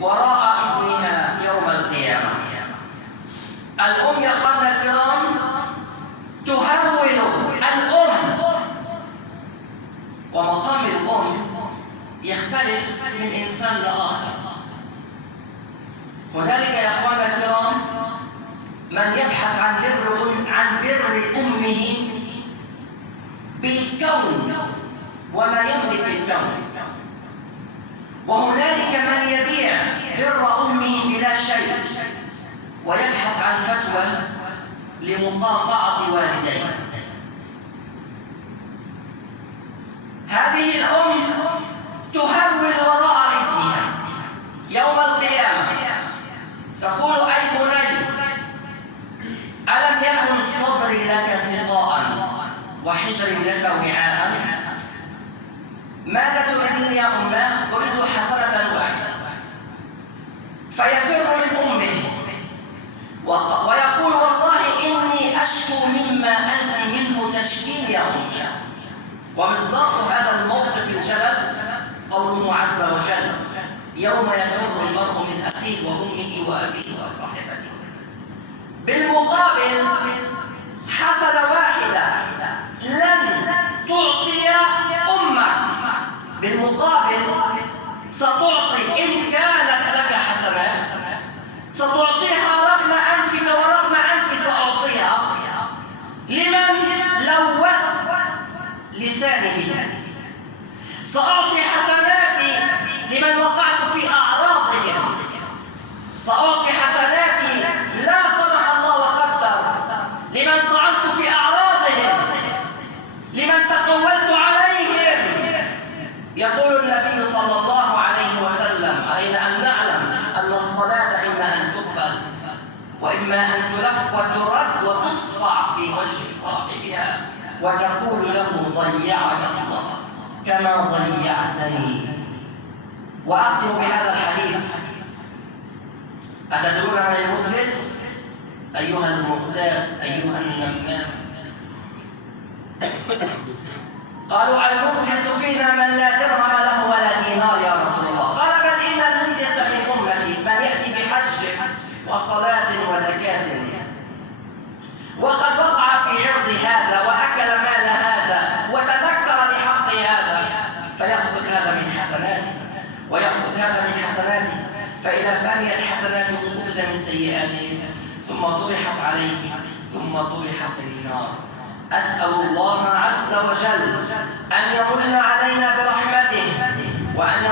وراء ابنها يوم القيامة. الأم يا أخوانا الكرام تهون الأم، ومقام الأم يختلف من إنسان لآخر. هنالك يا أخوانا الكرام من يبحث عن بر أمه بالكون وما يملك الكون، وهنالك من يبيع بر أمه بلا شيء ويبحث عن فتوى لمقاطعة والديه. هذه الأم تهون وراء ابنها يوم القيامة، تقول: أي بني، ألم يكن صدري لك سقاء وحجري لك وعاء؟ ماذا تريدين يا أماه؟ أريد حسنة واحدة. فيفر من أمه ويقول: والله إني أشكو مما أنت منه تشكين يا أمي. ومصداق هذا الموقف الجلل قوله عز وجل: يوم يفر المرء من أخيه وأمه وأبيه وصاحبته. بالمقابل حسنة واحدة لن تعطي أمك، بالمقابل ستعطي إن كانت لك حسنات ستعطيها رغم أنفك ورغم أنفي سأعطيها. لمن لوث لساني به، سأعطي حسناتي لمن وقعت في أعراضهم، سأعطي حسناتي لا سمح الله وقدر لمن طعنت في أعراضهم، لمن تقولت عليهم. يقول النبي صلى الله عليه وسلم: علينا أن نعلم أن الصلاة إما أن تقبل وإما أن تلف وترد وتصفع في وجه صاحبها وتقول له: ضيعك الله كما ضيعتني. وأختم بهذا الحديث: أتدرون عن المفلس؟ أيها المغتاب، أيها النمام. قالوا: المفلس فينا من لا درهم له ولا دينار يا رسول الله. قال: بل إن المفلس من أمتي من يأتي بحج وصلاة وزكاة وقد وقع في عرض هذا وأكل مال هذا وتذكر لحق هذا، فيأخذ هذا من حسناته ويأخذ هذا من حسناته، فإذا فانيت حسناته أخذ من سيئاته ثم طرحت عليه ثم طرح في النار. أسأل الله عز وجل أن يمن علينا برحمته وأن